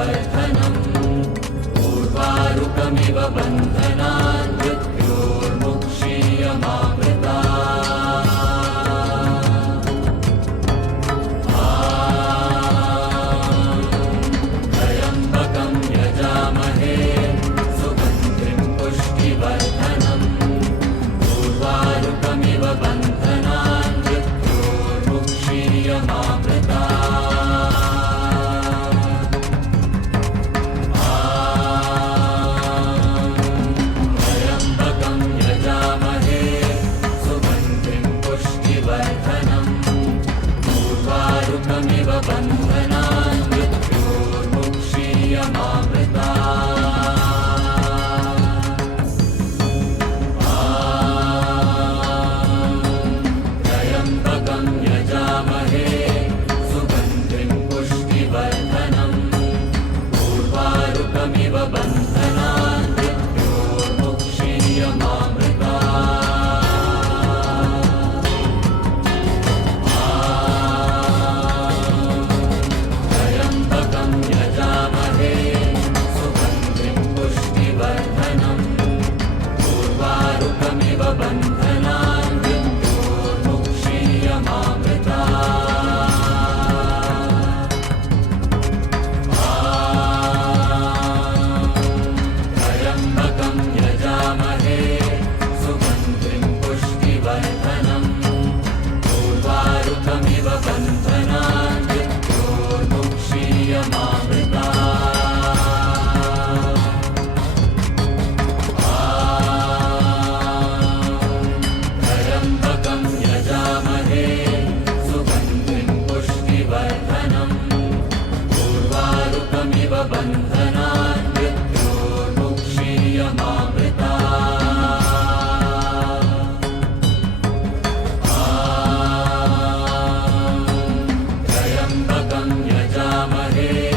वर्धनम् उर्वारुकमिव बन्धनान् मृत्योर्मुक्षीयमामृता त्र्यम्बकं यजामहे सुगन्धिं पुष्टिवर्धनम् उर्वारुकमिव बन्धनान् मृत्योर्मुक्षीयमामृता बन्धनान् मृत्योर्मुक्षीयमामृता त्र्यम्बकं यजामहे सुगन्धिं पुष्टिवर्धनम् उर्वारुकमिव बन्धनान् मृत्योर्मुक्षीयमामृता बन्धनान् मृत्योर्मुक्षीयमामृता त्र्यम्बकं यजामहे सुगन्धिं पुष्टिवर्धनम् उर्वारुकमिव बन्धनान् मृत्योर्मुक्षीयमामृता बन्धनान् मृत्योर्मुक्षीयमामृता त्र्यम्बकं यजामहे